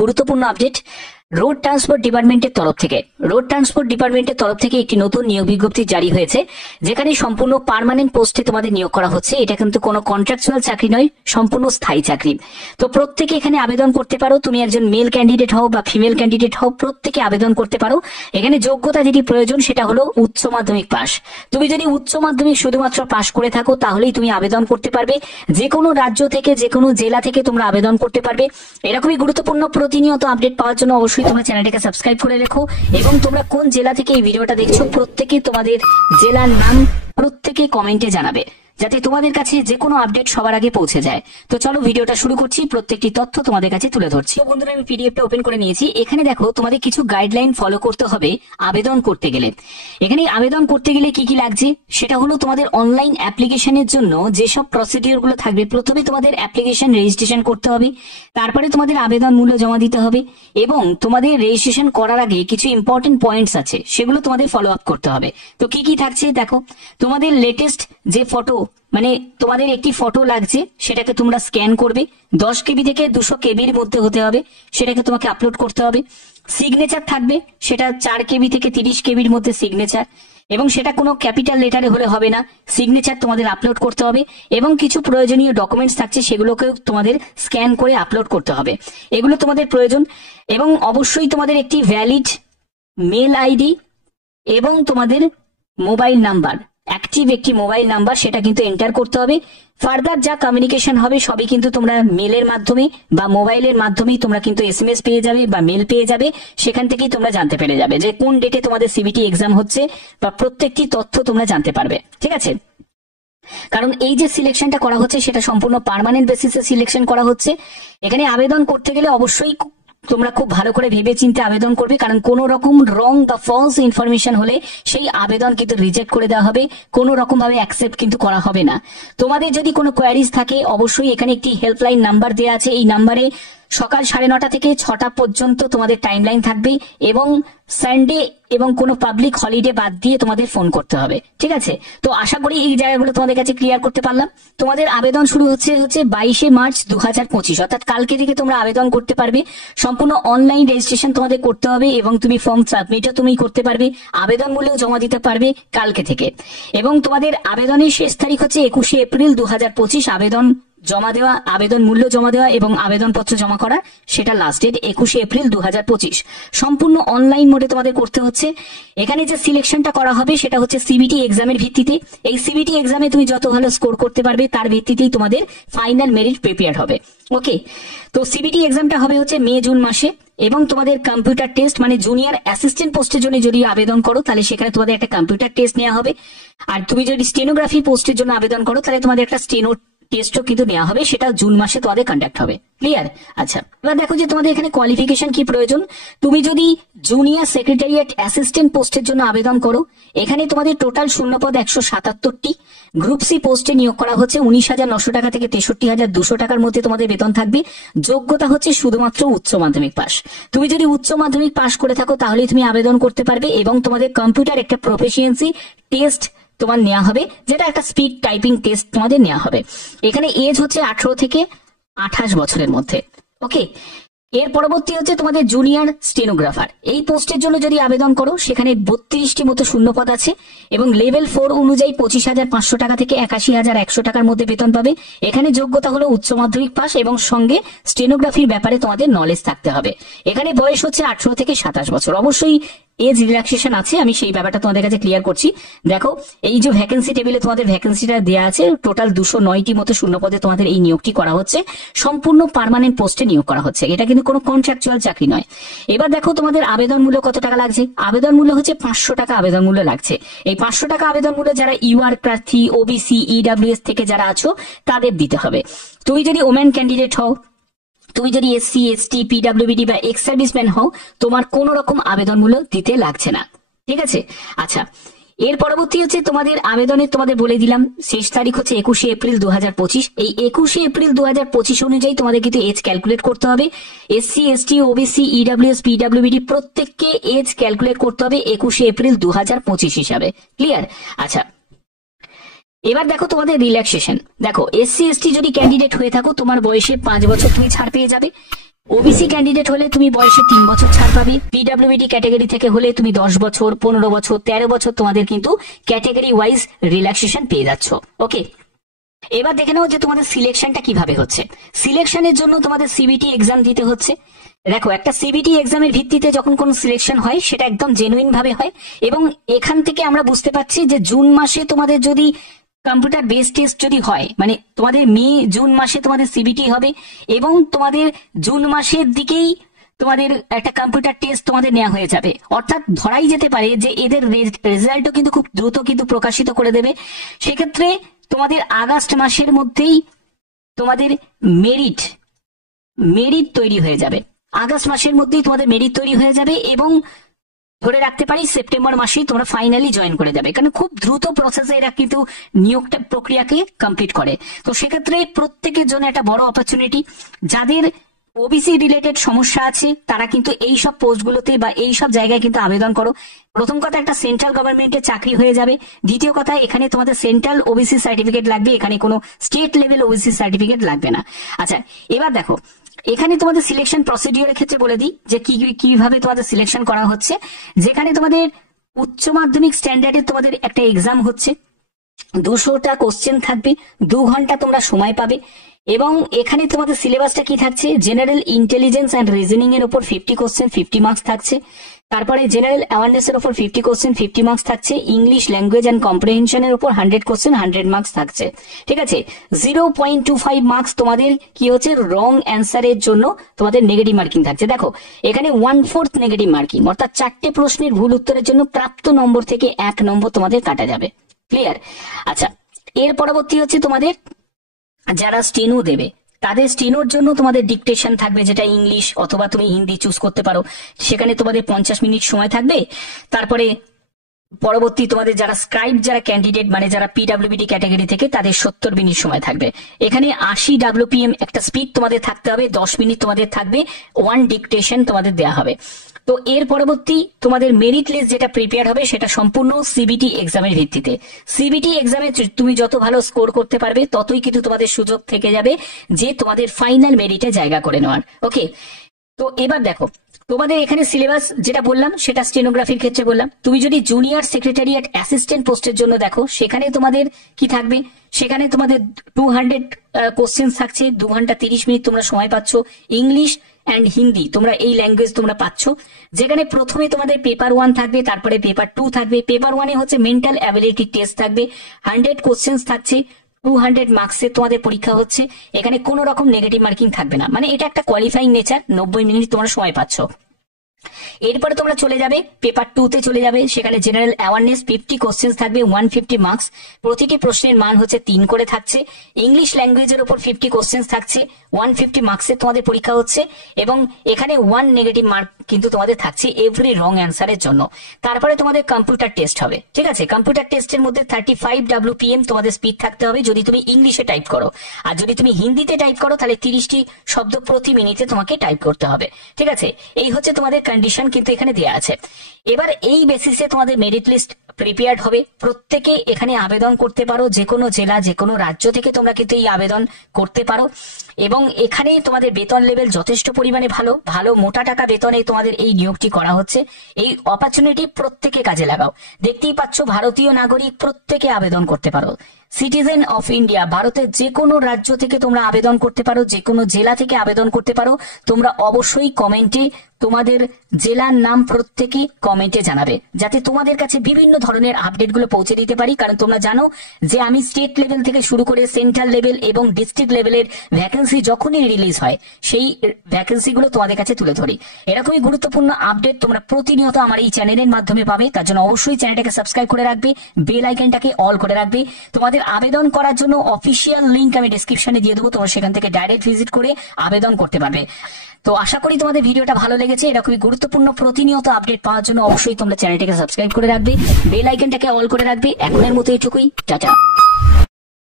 গুরুত্বপূর্ণ update road transport ডিপার্টমেন্টের তরফ থেকে একটি নতুন নিয়োগ বিজ্ঞপ্তি জারি হয়েছে, যেখানে সম্পূর্ণ পার্মানেন্ট পোস্টে তোমাদের নিয়োগ করা হচ্ছে। এটা কিন্তু কোনো কন্ট্রাকচুয়াল চাকরি নয়, সম্পূর্ণ স্থায়ী চাকরি। তো প্রত্যেকে এখানে আবেদন করতে পারো। তুমি একজন মেল ক্যান্ডিডেট হও বা ফিমেল ক্যান্ডিডেট হও, প্রত্যেকে আবেদন করতে পারো। এখানে যোগ্যতা যেটি প্রয়োজন সেটা হলো উচ্চ মাধ্যমিক পাস। তুমি যদি উচ্চ মাধ্যমিক শুধুমাত্র পাস করে থাকো তাহলেই তুমি আবেদন করতে পারবে। যে কোনো রাজ্য থেকে, যে কোনো জেলা থেকে তোমরা আবেদন করতে পারবে। এরকমই গুরুত্বপূর্ণ প্রতিনিয়ত আপডেট পাওয়ার জন্য অবশ্যই তোমরা চ্যানেলটাকে সাবস্ক্রাইব করে রেখো। এবং তোমরা কোন জেলা থেকে এই ভিডিওটা দেখছো প্রত্যেকে তোমাদের জেলার নাম প্রত্যেকে কমেন্টে জানাবে, যাতে তোমাদের কাছে যে কোনো আপডেট সবার আগে পৌঁছে যায়। তো চলো ভিডিওটা শুরু করছি, প্রত্যেকটি তথ্য তোমাদের কাছে তুলে ধরছি। বন্ধুরা, আমি পিডিএফটা ওপেন করে নিয়েছি। এখানে দেখো তোমাদের কিছু গাইডলাইন ফলো করতে হবে আবেদন করতে গেলে। এখানে আবেদন করতে গেলে কি কি লাগছে সেটা হলো তোমাদের অনলাইন অ্যাপ্লিকেশনের জন্য যেসব প্রসিডিওর গুলো থাকবে। প্রথমে তোমাদের অ্যাপ্লিকেশন রেজিস্ট্রেশন করতে হবে, তারপরে তোমাদের আবেদন মূল্য জমা দিতে হবে, এবং তোমাদের রেজিস্ট্রেশন করার আগে কিছু ইম্পর্টেন্ট পয়েন্টস আছে সেগুলো তোমাদের ফলো আপ করতে হবে। তো কি কি থাকছে দেখো, তোমাদের লেটেস্ট যে ফটো, মানে তোমাদের একটি ফটো লাগছে, সেটাকে তোমরা স্ক্যান করবে। 10 কেবি থেকে 200 কেবির মধ্যে হতে হবে, সেটাকে তোমাকে আপলোড করতে হবে। সিগনেচার থাকবে, সেটা 4 কেবি থেকে 30 কেবির মধ্যে সিগনেচার, এবং সেটা কোনো ক্যাপিটাল লেটারে হলে হবে না। সিগনেচার তোমাদের আপলোড করতে হবে, এবং কিছু প্রয়োজনীয় ডকুমেন্টস থাকছে সেগুলোকেও তোমাদের স্ক্যান করে আপলোড করতে হবে। এগুলো তোমাদের প্রয়োজন। এবং অবশ্যই তোমাদের একটি ভ্যালিড মেল আইডি এবং তোমাদের মোবাইল নাম্বার, অ্যাক্টিভ একটি মোবাইল নাম্বার, সেটা কিন্তু এন্টার করতে হবে। ফার্দার যা কমিউনিকেশন হবে সবই কিন্তু তোমরা মেলের মাধ্যমে বা মোবাইলের মাধ্যমেই তোমরা কিন্তু এসএমএস পেয়ে যাবে বা মেল পেয়ে যাবে। সেখান থেকেই তোমরা জানতে পেরে যাবে যে কোন ডেটে তোমাদের সিবিটি এক্সাম হচ্ছে, বা প্রত্যেকটি তথ্য তোমরা জানতে পারবে। ঠিক আছে, কারণ এই যে সিলেকশনটা করা হচ্ছে সেটা সম্পূর্ণ পার্মানেন্ট বেসিসে সিলেকশন করা হচ্ছে। এখানে আবেদন করতে গেলে অবশ্যই তোমরা খুব ভালো করে ভেবে চিন্তে আবেদন করবে, কারণ কোন রকম রং বা ফলস ইনফরমেশন হলে সেই আবেদন কিন্তু রিজেক্ট করে দেওয়া হবে, কোন রকম ভাবে অ্যাকসেপ্ট কিন্তু করা হবে না। তোমাদের যদি কোনো কোয়ারিজ থাকে অবশ্যই এখানে একটি হেল্পলাইন নাম্বার দেওয়া আছে। এই নাম্বারে সকাল 9:30 থেকে 6টা পর্যন্ত তোমাদের টাইমলাইন থাকবে, এবং সানডে এবং কোনো পাবলিক হলিডে বাদ দিয়ে তোমাদের ফোন করতে হবে। ঠিক আছে, তো আশা করি এই জায়গাগুলো তোমাদের কাছে ক্লিয়ার করতে পারলাম। তোমাদের আবেদন শুরু হচ্ছে 22শে মার্চ 2025, অর্থাৎ কালকে থেকে তোমরা আবেদন করতে পারবে। সম্পূর্ণ অনলাইন রেজিস্ট্রেশন তোমাদের করতে হবে, এবং তুমি ফর্ম সাবমিটও তুমি করতে পারবে, আবেদন মূল্য জমা দিতে পারবে কালকে থেকে। এবং তোমাদের আবেদনের শেষ তারিখ হচ্ছে 21শে এপ্রিল 2025। আবেদন জমা দেওয়া, আবেদন মূল্য জমা দেওয়া এবং আবেদনপত্র জমা করা, সেটা লাস্ট ডেট 21শে এপ্রিল 2025। সম্পূর্ণ অনলাইন মোডে তোমাদের করতে হচ্ছে। এখানে যে সিলেকশনটা করা হবে সেটা হচ্ছে সিবিটি এক্সামের ভিত্তিতে। এই সিবিটি এক্সামে তুমি যত ভালো স্কোর করতে পারবে তার ভিত্তিতেই তোমাদের ফাইনাল মেরিট প্রিপেয়ার হবে। ওকে, তো সিবিটি এক্সামটা হবে হচ্ছে মে-জুন মাসে। এবং তোমাদের কম্পিউটার টেস্ট, মানে জুনিয়র অ্যাসিস্ট্যান্ট পোস্টের জন্য যদি আবেদন করো তাহলে সেখানে তোমাদের একটা কম্পিউটার টেস্ট নেওয়া হবে। আর তুমি যদি স্টেনোগ্রাফি পোস্টের জন্য আবেদন করো তাহলে তোমাদের একটা স্টেনো টেস্টও কিন্তু নেওয়া হবে, সেটা জুন মাসে তোমাদের কন্ডাক্ট হবে। ক্লিয়ার? আচ্ছা, এবার দেখো যে তোমাদের এখানে কোয়ালিফিকেশন কি প্রয়োজন। তুমি যদি জুনিয়র সেক্রেটারিয়েট অ্যাসিস্ট্যান্ট পোস্টের জন্য আবেদন করো, এখানে তোমাদের টোটাল শূন্যপদ 177টি। গ্রুপ সি পোস্টে নিয়োগ করা হচ্ছে 19,900 টাকা থেকে 63,200 টাকার মধ্যে তোমাদের বেতন থাকবে। যোগ্যতা হচ্ছে শুধুমাত্র উচ্চ মাধ্যমিক পাস। তুমি যদি উচ্চ মাধ্যমিক পাস করে থাকো তাহলেই তুমি আবেদন করতে পারবে, এবং তোমাদের কম্পিউটার একটা প্রফিসিয়েন্সি টেস্ট তোমার নেওয়া হবে, যেটা একটা স্পিড টাইপিং টেস্ট তোমাদের নেওয়া হবে। এখানে এজ হচ্ছে 18 থেকে 28 বছরের মধ্যে। ওকে, এর পরবর্তী হচ্ছে তোমাদের জুনিয়র স্টেনোগ্রাফার। এই পোস্টের জন্য যদি আবেদন করো সেখানে 32টি মতো শূন্যপদ আছে, এবং লেভেল 4 অনুযায়ী 25,500 টাকা থেকে 81,100 টাকার মধ্যে বেতন পাবে। এখানে যোগ্যতা হলো উচ্চ মাধ্যমিক পাস, এবং সঙ্গে স্টেনোগ্রাফির ব্যাপারে তোমাদের নলেজ থাকতে হবে। এখানে বয়স হচ্ছে 18 থেকে 27 বছর। অবশ্যই এজ রিল্যাক্সেশন আছে, আমি সেই ব্যাপারটা তোমাদের কাছে ক্লিয়ার করছি। দেখো, এই যে ভ্যাকেন্সি টেবিলে তোমাদের ভ্যাকেন্সিটা দেওয়া আছে, টোটাল 209টি মতো শূন্যপদে তোমাদের এই নিয়োগটি করা হচ্ছে। সম্পূর্ণ পার্মানেন্ট পোস্টে নিয়োগ করা হচ্ছে, এটা কিন্তু কোনো কন্ট্রাকচুয়াল চাকরি নয়। এবার দেখো তোমাদের আবেদন মূল্য কত টাকা লাগছে। আবেদন মূল্য হচ্ছে 500 টাকা আবেদন মূল্য লাগছে। এই 500 টাকা আবেদন মূল্য যারা ইউআর প্রার্থী, ওবিসি, ইডব্লিউএস থেকে যারা আছো তাদের দিতে হবে। তুমি যদি ওমেন ক্যান্ডিডেট হও, তুমি যদি এসসি, এসটি, পিডব্লিউডি বা এক্স সার্ভিসম্যান হও, তোমার কোনো রকম আবেদন মূল্য দিতে লাগছে না। ঠিক আছে, আচ্ছা, এর পরবর্তী হচ্ছে তোমাদের আবেদনের, তোমাদের বলে দিলাম শেষ তারিখ হচ্ছে 21শে এপ্রিল 2025। এই 21শে এপ্রিল 2025 অনুযায়ী তোমাদের কিন্তু এজ ক্যালকুলেট করতে হবে। SC, ST, OBC, EWS, PWD প্রত্যেককে এজ ক্যালকুলেট করতে হবে 21শে এপ্রিল 2025 হিসাবে। ক্লিয়ার? আচ্ছা, এবার দেখো তোমাদের রিল্যাক্সেশন। দেখো, এসসি এসটি যদি ক্যান্ডিডেট হয়ে থাকো তোমার বয়সে 5 বছর তুমি ছাড় পেয়ে যাবে। ওবিসি ক্যান্ডিডেট হলে তুমি বয়সে 3 বছর ছাড় পাবে। পিডব্লিউডি ক্যাটাগরি থেকে হলে তুমি 10 বছর, 15 বছর, 13 বছর তোমাদের কিন্তু ক্যাটাগরি ওয়াইজ রিল্যাক্সেশন পেয়ে যাচ্ছ। ওকে, এবার দেখে নাও যে তোমাদের সিলেকশনটা কিভাবে হচ্ছে। সিলেকশনের জন্য তোমাদের সিবিটি এক্সাম দিতে হচ্ছে। দেখো, একটা সিবিটি এক্সামের ভিত্তিতে যখন কোন সিলেকশন হয় সেটা একদম জেনুইন ভাবে হয়, এবং এখান থেকে আমরা বুঝতে পারছি যে জুন মাসে তোমাদের যদি কম্পিউটার বেস টেস্ট যদি হয়, মানে তোমাদের জুন মাসে তোমাদের সিবিটি হবে, এবং তোমাদের জুন মাসের দিকেই তোমাদের একটা কম্পিউটার টেস্ট তোমাদের নেওয়া হয়ে যাবে। অর্থাৎ ধরাই যেতে পারে যে এদের রেজাল্টও কিন্তু খুব দ্রুত কিন্তু প্রকাশিত করে দেবে। সেক্ষেত্রে তোমাদের আগস্ট মাসের মধ্যেই তোমাদের মেরিট তৈরি হয়ে যাবে। আগস্ট মাসের মধ্যেই তোমাদের মেরিট তৈরি হয়ে যাবে, এবং ধরে রাখতে পারি সেপ্টেম্বর মাসেই তোমরা ফাইনালি জয়েন করে যাবে, কারণ খুব দ্রুত প্রসেসে এরা কিন্তু নিয়োগটা প্রক্রিয়াকে কমপ্লিট করে। তো সেক্ষেত্রে প্রত্যেকের জন্য একটা বড় অপরচুনিটি। যাদের ওবিসি রিলেটেড সমস্যা আছে তারা কিন্তু এই সব পোস্টগুলোতে বা এই সব জায়গায় কিন্তু আবেদন করো। প্রথম কথা, একটা সেন্ট্রাল গভর্নমেন্টের চাকরি হয়ে যাবে। দ্বিতীয় কথা, এখানে তোমাদের সেন্ট্রাল ওবিসি সার্টিফিকেট লাগবে, এখানে কোনো স্টেট লেভেল ওবিসি সার্টিফিকেট লাগবে না। আচ্ছা, এবার দেখো, এখানে তোমাদের সিলেকশন প্রসিডিওরের ক্ষেত্রে বলে দিই যে কিভাবে তোমাদের সিলেকশন করা হচ্ছে। যেখানে তোমাদের উচ্চ মাধ্যমিক স্ট্যান্ডার্ডের তোমাদের একটা এক্সাম হচ্ছে, 200টা কোশ্চেন থাকবে, 2 ঘন্টা তোমরা সময় পাবে, এবং এখানে তোমাদের সিলেবাসটা কি থাকছে, জেনারেল ইন্টেলিজেন্স অ্যান্ড রিজনিং এর উপর 50 কোশ্চেন 50 মার্কস থাকছে। তারপরে জেনারেল অ্যাওয়ারনেস এর উপর 50 কোশ্চেন 50 মার্কস থাকছে। ইংলিশ ল্যাঙ্গুয়েজ অ্যান্ড কম্প্রিহেনশনের উপর 100 কোশ্চেন 100 মার্কস থাকছে। ঠিক আছে, 0.25 মার্কস তোমাদের কি হচ্ছে, রং অ্যান্সারের জন্য তোমাদের নেগেটিভ মার্কিং থাকছে। দেখো, এখানে 1/4 নেগেটিভ মার্কিং, অর্থাৎ 4টে প্রশ্নের ভুল উত্তরের জন্য প্রাপ্ত নম্বর থেকে 1 নম্বর তোমাদের কাটা যাবে। ক্লিয়ার? আচ্ছা, এর পরবর্তী হচ্ছে তোমাদের যারা স্টেনো দেবে তাদের স্টেনোর জন্য তোমাদের ডিকটেশন থাকবে, যেটা ইংলিশ অথবা তুমি হিন্দি চুজ করতে পারো। সেখানে তোমাদের 50 মিনিট সময় থাকবে। তারপরে পরবর্তী তোমাদের যারা স্ক্রাইব যারা ক্যান্ডিডেট, মানে যারা পিডব্লিউডি ক্যাটাগরি থেকে, তাদের 70 মিনিট সময় থাকবে। এখানে 80 WPM একটা স্পিড তোমাদের থাকতে হবে, 10 মিনিট তোমাদের থাকবে, 1 ডিকটেশন তোমাদের দেওয়া হবে। তো এর পরবর্তী তোমাদের মেরিট লিস্ট যেটা প্রিপেয়ার হবে সেটা সম্পূর্ণ সিবিটি এক্সামের ভিত্তিতে। সিবিটি এক্সামে তুমি যত ভালো স্কোর করতে পারবে ততই কিন্তু তোমাদের সুযোগ থেকে যাবে যে তোমাদের ফাইনাল মেরিটে জায়গা করে নেওয়ার। ওকে, তো এবার দেখো, তোমাদের এখানে সিলেবাস যেটা বললাম সেটা স্টেনোগ্রাফির ক্ষেত্রে বললাম। তুমি যদি জুনিয়র সেক্রেটারিয়েট অ্যাসিস্ট্যান্ট পোস্টের জন্য দেখো, সেখানে তোমাদের কি থাকবে, সেখানে তোমাদের 200 কোশ্চেন থাকছে, 2 ঘন্টা 30 মিনিট তোমরা সময় পাচ্ছ। ইংলিশ অ্যান্ড হিন্দি তোমরা এই ল্যাঙ্গুয়েজ তোমরা পাচ্ছ, যেখানে প্রথমে তোমাদের পেপার 1 থাকবে, তারপরে পেপার 2 থাকবে। পেপার 1-এ হচ্ছে মেন্টাল অ্যাবিলিটি টেস্ট থাকবে, 100 কোশ্চেন থাকছে, 200 মার্কসের তোমাদের পরীক্ষা হচ্ছে। এখানে কোনো রকম নেগেটিভ মার্কিং থাকবে না, মানে এটা একটা কোয়ালিফাইং নেচার। 90 মিনিট তোমরা সময় পাচ্ছ। এরপরে তোমরা চলে যাবে পেপার 2-তে চলে যাবে, সেখানে জেনারেল অ্যাওয়ারনেস 50 কোশ্চেন থাকবে, 150 মার্কস, প্রতিটি প্রশ্নের মান হচ্ছে 3 করে থাকছে। ইংলিশ ল্যাঙ্গুয়েজের উপর 50 কোশ্চেন থাকছে, 150 মার্কসের তোমাদের পরীক্ষা হচ্ছে, এবং এখানে 1 নেগেটিভ মার্ক কিন্তু তোমাদের থাকছে এভরি রং অ্যান্সারের জন্য। তারপরে তোমাদের কম্পিউটার টেস্ট হবে। ঠিক আছে, কম্পিউটার টেস্টের মধ্যে 35 WPM তোমাদের স্পিড থাকতে হবে যদি তুমি ইংলিশে টাইপ করো, আর যদি তুমি হিন্দিতে টাইপ করো তাহলে 30টি শব্দ প্রতি মিনিটে তোমাকে টাইপ করতে হবে। ঠিক আছে, এই হচ্ছে তোমাদের কন্ডিশন কিন্তু এখানে দেওয়া আছে। এবার এই বেসিসে তোমাদের মেরিট লিস্ট প্রিপেয়ার্ড হবে। প্রত্যেকে এখানে আবেদন করতে পারো, যে কোনো জেলা যে কোনো রাজ্য থেকে তোমরা কিন্তু এই আবেদন করতে পারো, এবং এখানে তোমাদের বেতন লেভেল যথেষ্ট পরিমাণে ভালো মোটা টাকা বেতনে তোমাদের এই নিয়োগটি করা হচ্ছে। এই অপরচুনিটি প্রত্যেকে কাজে লাগাও। দেখতেই পাচ্ছ, ভারতীয় নাগরিক প্রত্যেকে আবেদন করতে পারো। সিটিজেন অফ ইন্ডিয়া, ভারতের যে কোনো রাজ্য থেকে তোমরা আবেদন করতে পারো, যে কোনো জেলা থেকে আবেদন করতে পারো। তোমরা অবশ্যই কমেন্টে তোমাদের জেলার নাম প্রত্যেকে কমেন্টে জানাবে, যাতে তোমাদের কাছে বিভিন্ন ধরনের আপডেটগুলো পৌঁছে দিতে পারি। কারণ তোমরা জানো যে আমি স্টেট লেভেল থেকে শুরু করে সেন্ট্রাল লেভেল এবং ডিস্ট্রিক্ট লেভেলের ভ্যাকেন্সি যখনই রিলিজ হয় সেই ভ্যাকেন্সিগুলো তোমাদের কাছে তুলে ধরি। এরকমই গুরুত্বপূর্ণ আপডেট তোমরা প্রতিনিয়ত আমার এই চ্যানেলের মাধ্যমে পাবে। তার জন্য অবশ্যই চ্যানেলটাকে সাবস্ক্রাইব করে রাখবে, বেল আইকনটাকে অল করে রাখবে। তোমাদের আবেদন করার জন্য অফিসিয়াল লিংক আমি ডেসক্রিপশনে দিয়ে দেবো, তোমরা সেখান থেকে ডাইরেক্ট ভিজিট করে আবেদন করতে পারবে। তো আশা করি তোমাদের ভিডিওটা ভালো লেগেছে। এরকমই গুরুত্বপূর্ণ প্রতিনিয়ত আপডেট পাওয়ার জন্য অবশ্যই তোমরা চ্যানেলটাকে সাবস্ক্রাইব করে রাখবে, বেল আইকনটাকে অল করে রাখবে। এখনের মতো এটুকুই, টাটা।